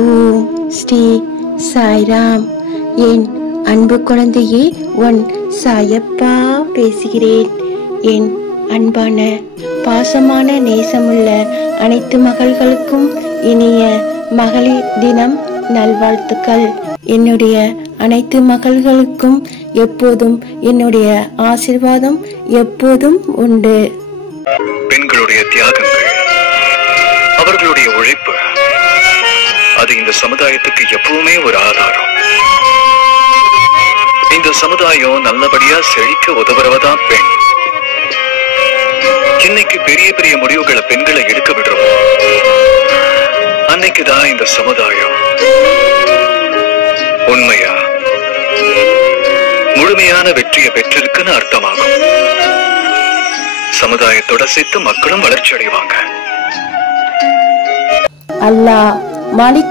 ஓம் ஸ்ரீ சாய்ராம். என் அன்பு குழந்தையே, உன் சாயப்பா பேசுகிறேன். என் அன்பான பாசமான நேசமுள்ள அனைத்து மகள்களுக்கும் இனிய மகளிர் தினம் நல்வாழ்த்துக்கள். என்னுடைய அனைத்து மகள்களுக்கும் எப்போதும் என்னுடைய ஆசீர்வாதம் எப்போதும் உண்டு. பெண்களுடைய தியாகங்கள், அவர்களுடைய உழைப்பு, அது இந்த சமுதாயத்துக்கு எப்பவுமே ஒரு ஆதாரம். இந்த சமுதாயம் நல்லபடியா செழிக்க உதவுறவதான் பெண். இன்னைக்கு பெரிய பெரிய முடிவுகளை பெண்களை எடுக்க விடுறோம், அன்னைக்குதான் இந்த சமுதாயம் உண்மையா முழுமையான வெற்றியை பெற்றிருக்குன்னு அர்த்தமாகும். சமுதாயத்தோட சேர்த்து மக்களும் வளர்ச்சி அடைவாங்க. அல்லாஹ் மாலிக்.